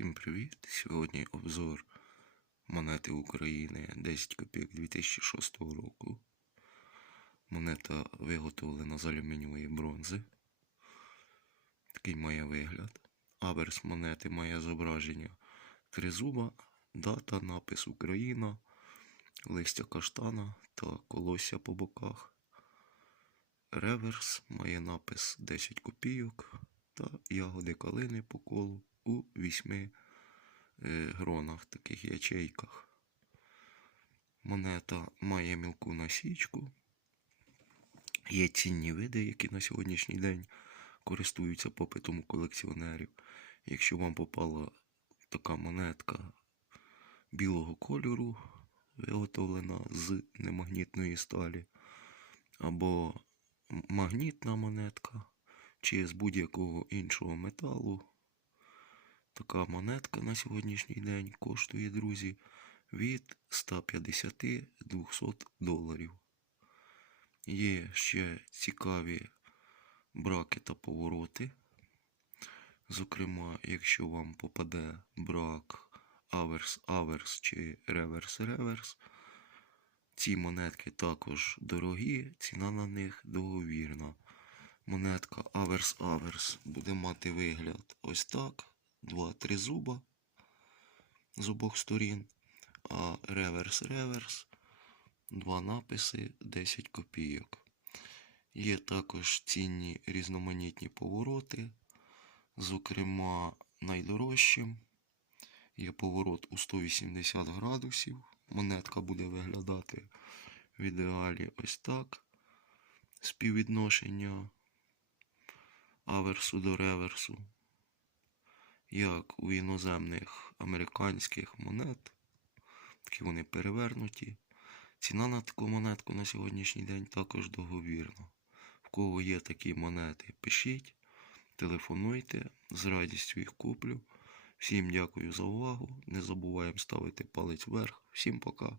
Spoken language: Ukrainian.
Всім привіт! Сьогодні обзор монети України 10 копійок 2006 року. Монета виготовлена з алюмінієвої бронзи. Такий має вигляд. Аверс монети має зображення тризуба, дата, напис Україна, листя каштана та колосся по боках. Реверс має напис 10 копійок та ягоди калини по колу у вісьми е, гронах, таких ячейках. Монета має мілку насічку. Є цінні види, які на сьогоднішній день користуються попитом у колекціонерів. Якщо вам попала така монетка білого кольору, виготовлена з немагнітної сталі, або магнітна монетка, чи з будь-якого іншого металу, Така монетка на сьогоднішній день коштує, друзі, від 150-200 доларів. Є ще цікаві браки та повороти. Зокрема, якщо вам попаде брак аверс-аверс чи реверс-реверс, ці монетки також дорогі, ціна на них договірна. Монетка аверс-аверс буде мати вигляд ось так два-три зуба з обох сторін, а реверс-реверс, два написи 10 копійок. Є також цінні різноманітні повороти, зокрема, найдорожчим є поворот у 180 градусів. Монетка буде виглядати в ідеалі ось так. Співвідношення аверсу до реверсу як у іноземних американських монет, такі вони перевернуті. Ціна на таку монетку на сьогоднішній день також договірна. В кого є такі монети, пишіть, телефонуйте, з радістю їх куплю. Всім дякую за увагу. Не забуваємо ставити палець вверх. Всім пока.